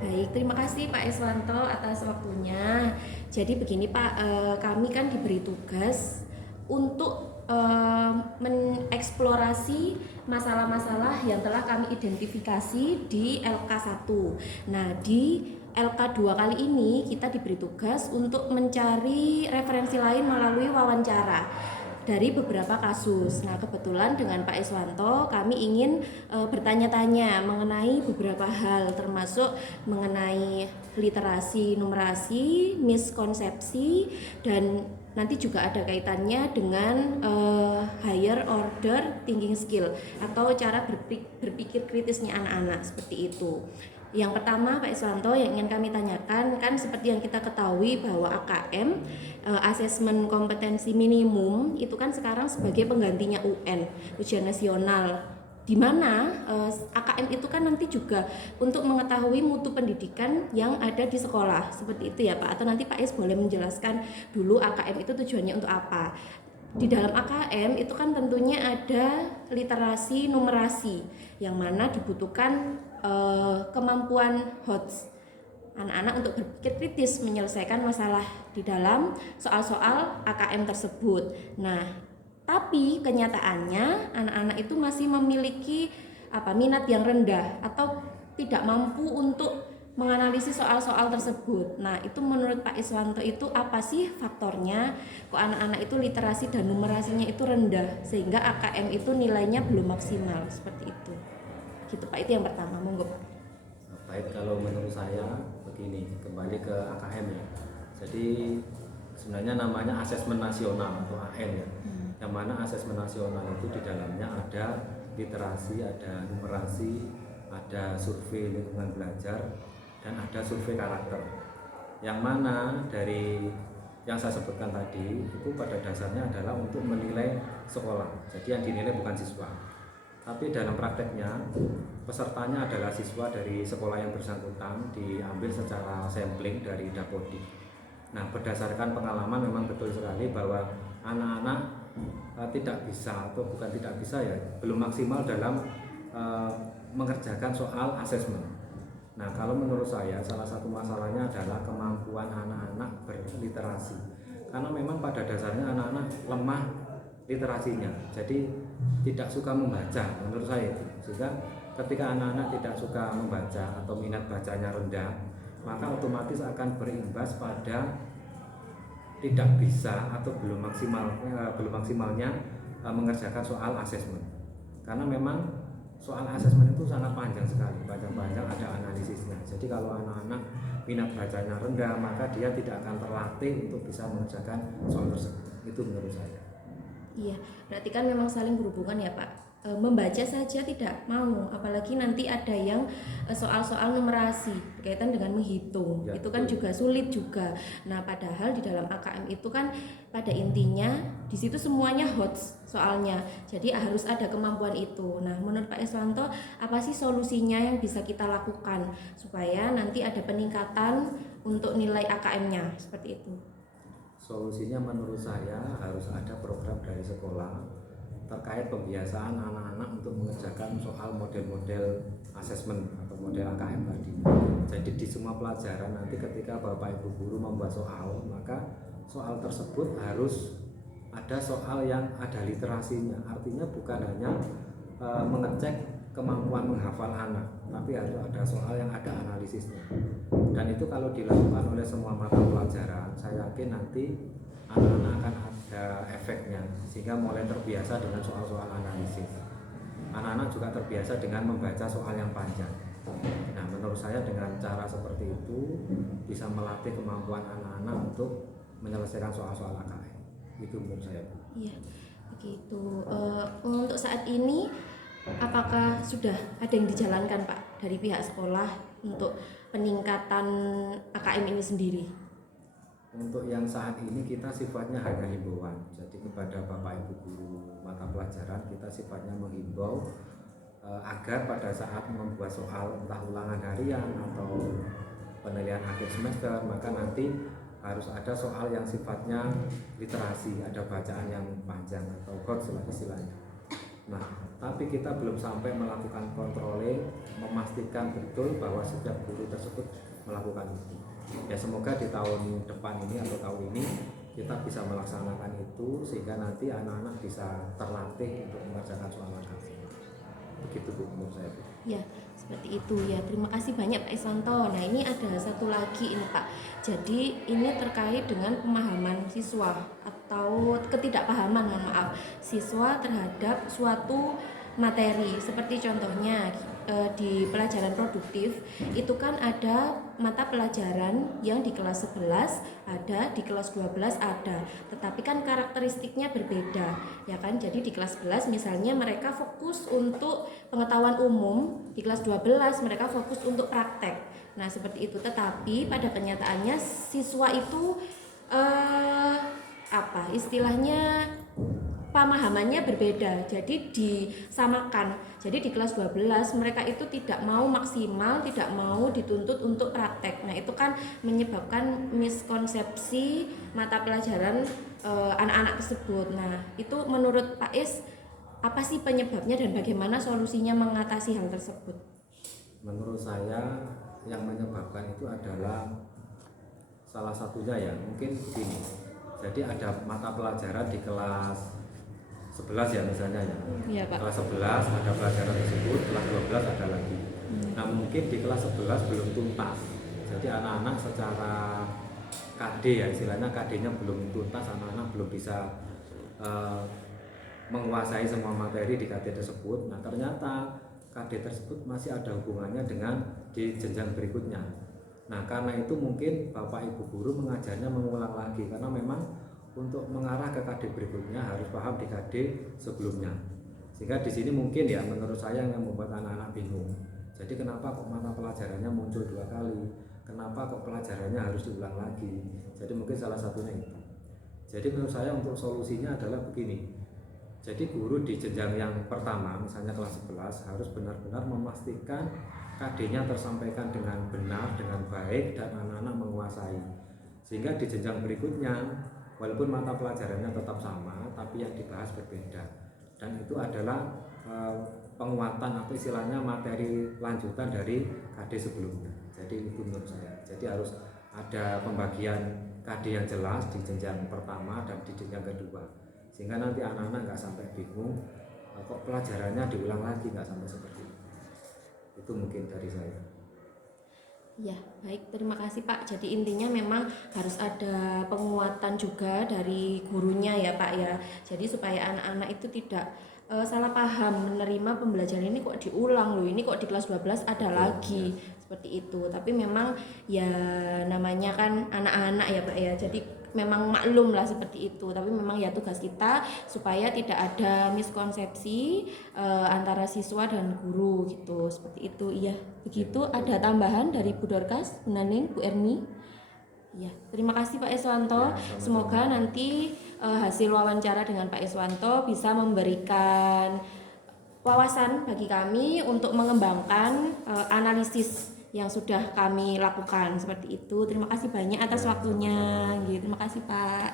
Baik, terima kasih Pak Iswanto atas waktunya. Jadi begini Pak, kami kan diberi tugas untuk mengeksplorasi masalah-masalah yang telah kami identifikasi di LK1. Nah, di LK2 kali ini kita diberi tugas untuk mencari referensi lain melalui wawancara dari beberapa kasus. Nah, kebetulan dengan Pak Iswanto kami ingin bertanya-tanya mengenai beberapa hal, termasuk mengenai literasi numerasi, miskonsepsi, dan nanti juga ada kaitannya dengan higher order thinking skill atau cara berpikir kritisnya anak-anak seperti itu. Yang pertama Pak Iswanto yang ingin kami tanyakan, kan seperti yang kita ketahui bahwa AKM asesmen kompetensi minimum itu kan sekarang sebagai penggantinya UN, ujian nasional, di mana AKM itu kan nanti juga untuk mengetahui mutu pendidikan yang ada di sekolah, seperti itu ya Pak. Atau nanti Pak Is boleh menjelaskan dulu AKM itu tujuannya untuk apa. Di dalam AKM itu kan tentunya ada literasi numerasi yang mana dibutuhkan kemampuan HOTS anak-anak untuk berpikir kritis menyelesaikan masalah di dalam soal-soal AKM tersebut. Nah, tapi kenyataannya anak-anak itu masih memiliki minat yang rendah atau tidak mampu untuk menganalisis soal-soal tersebut. Nah, itu menurut Pak Iswanto itu apa sih faktornya kok anak-anak itu literasi dan numerasinya itu rendah sehingga AKM itu nilainya belum maksimal seperti itu. Gitu Pak, itu yang pertama. Monggo Pak. Baik, kalau menurut saya begini, kembali ke AKM ya. Jadi sebenarnya namanya asesmen nasional atau AN ya. Yang mana asesmen nasional itu di dalamnya ada literasi, ada numerasi, ada survei lingkungan belajar, dan ada survei karakter. Yang mana dari yang saya sebutkan tadi itu pada dasarnya adalah untuk menilai sekolah. Jadi yang dinilai bukan siswa, tapi dalam prakteknya pesertanya adalah siswa dari sekolah yang bersangkutan, diambil secara sampling dari Dapodik. Nah, berdasarkan pengalaman memang betul sekali bahwa anak-anak tidak bisa, atau bukan tidak bisa ya, belum maksimal dalam mengerjakan soal asesmen. Nah, kalau menurut saya salah satu masalahnya adalah kemampuan anak-anak berliterasi, karena memang pada dasarnya anak-anak lemah literasinya, jadi tidak suka membaca menurut saya itu. Sehingga ketika anak-anak tidak suka membaca atau minat bacanya rendah, maka otomatis akan berimbas pada tidak bisa atau belum maksimalnya mengerjakan soal asesmen. Karena memang soal asesmen itu sangat panjang sekali, panjang-panjang ada analisisnya. Jadi kalau anak-anak minat bacanya rendah, maka dia tidak akan terlatih untuk bisa mengerjakan soal tersebut. Itu menurut saya. Iya, berarti kan memang saling berhubungan ya Pak. Membaca saja tidak mau, apalagi nanti ada yang soal-soal numerasi berkaitan dengan menghitung, Ya, itu kan betul. juga sulit juga. Nah, padahal di dalam AKM itu kan pada intinya di situ semuanya HOTS soalnya, jadi harus ada kemampuan itu. Nah, menurut Pak Iswanto, apa sih solusinya yang bisa kita lakukan supaya nanti ada peningkatan untuk nilai AKM-nya seperti itu? Solusinya menurut saya harus ada program dari sekolah terkait pembiasaan anak-anak untuk mengerjakan soal model-model asesmen atau model AKM tadi. Jadi di semua pelajaran nanti ketika Bapak Ibu guru membuat soal, maka soal tersebut harus ada soal yang ada literasinya. Artinya bukan hanya mengecek kemampuan menghafal anak, tapi harus ada soal yang ada analisisnya. Dan itu kalau dilakukan oleh semua mata pelajaran, saya yakin nanti anak-anak akan ada efeknya, sehingga mulai terbiasa dengan soal-soal analisis. Anak-anak juga terbiasa dengan membaca soal yang panjang. Nah, menurut saya dengan cara seperti itu bisa melatih kemampuan anak-anak untuk menyelesaikan soal-soal AKM. Itu menurut saya. Iya, begitu. Untuk saat ini apakah sudah ada yang dijalankan Pak dari pihak sekolah untuk peningkatan AKM ini sendiri? Untuk yang saat ini kita sifatnya hanya himbauan. Jadi kepada Bapak Ibu guru mata pelajaran kita sifatnya menghimbau agar pada saat membuat soal entah ulangan harian atau penilaian akhir semester, maka nanti harus ada soal yang sifatnya literasi, ada bacaan yang panjang atau HOTS istilahnya. Nah, tapi kita belum sampai melakukan kontrole, memastikan betul bahwa setiap guru tersebut melakukan itu. Ya semoga di tahun depan ini atau tahun ini kita bisa melaksanakan itu sehingga nanti anak-anak bisa terlatih untuk mengerjakan soal kasih. Begitu Bu menurut saya. Ya, seperti itu ya. Terima kasih banyak Pak Iswanto. Nah, ini ada satu lagi ini Pak. Jadi ini terkait dengan pemahaman siswa atau ketidakpahaman, mohon maaf, siswa terhadap suatu materi. Seperti contohnya di pelajaran produktif itu kan ada mata pelajaran yang di kelas 11 ada, di kelas 12 ada, tetapi kan karakteristiknya berbeda ya kan. Jadi di kelas 11 misalnya mereka fokus untuk pengetahuan umum, di kelas 12 mereka fokus untuk praktek. Nah seperti itu, tetapi pada kenyataannya siswa itu istilahnya pemahamannya berbeda, jadi disamakan. Jadi di kelas 12 mereka itu tidak mau maksimal, tidak mau dituntut untuk praktek. Nah itu kan menyebabkan miskonsepsi mata pelajaran anak-anak tersebut. Nah itu menurut Pak Is, apa sih penyebabnya dan bagaimana solusinya mengatasi hal tersebut? Menurut saya yang menyebabkan itu adalah salah satunya ya mungkin begini. Jadi ada mata pelajaran di kelas 11 ya misalnya ya. Iya, Pak. Kelas 11 ada pelajaran tersebut, kelas 12 ada lagi. Nah mungkin di kelas 11 belum tuntas. Jadi anak-anak secara KD ya istilahnya KD-nya belum tuntas, anak-anak belum bisa menguasai semua materi di KD tersebut. Nah ternyata KD tersebut masih ada hubungannya dengan di jenjang berikutnya. Nah karena itu mungkin Bapak Ibu guru mengajarnya mengulang lagi karena memang untuk mengarah ke KD berikutnya harus paham di KD sebelumnya. Sehingga di sini mungkin ya menurut saya yang membuat anak-anak bingung. Jadi kenapa kok mata pelajarannya muncul 2 kali? Kenapa kok pelajarannya harus diulang lagi? Jadi mungkin salah satunya itu. Jadi menurut saya untuk solusinya adalah begini. Jadi guru di jenjang yang pertama misalnya kelas 11 harus benar-benar memastikan KD-nya tersampaikan dengan benar, dengan baik dan anak-anak menguasai. Sehingga di jenjang berikutnya walaupun mata pelajarannya tetap sama, tapi yang dibahas berbeda. Dan itu adalah penguatan atau istilahnya materi lanjutan dari KD sebelumnya. Jadi itu menurut saya. Jadi harus ada pembagian KD yang jelas di jenjang pertama dan di jenjang kedua. Sehingga nanti anak-anak nggak sampai bingung, kok pelajarannya diulang lagi, nggak sampai seperti itu. Itu mungkin dari saya. Ya, baik, terima kasih Pak. Jadi intinya memang harus ada penguatan juga dari gurunya ya Pak ya. Jadi supaya anak-anak itu tidak salah paham menerima pembelajaran ini kok diulang loh, ini kok di kelas 12 ada lagi, seperti itu. Tapi memang ya namanya kan anak-anak ya Pak ya. Jadi memang maklum lah seperti itu, tapi memang ya tugas kita supaya tidak ada miskonsepsi antara siswa dan guru gitu, seperti itu. Iya, begitu. Ada tambahan dari Bu Dorcas, Bu Naning, Bu Erni? Ya, terima kasih Pak Iswanto. Semoga nanti hasil wawancara dengan Pak Iswanto bisa memberikan wawasan bagi kami untuk mengembangkan analisis yang sudah kami lakukan seperti itu. Terima kasih banyak atas waktunya. Terima kasih Pak.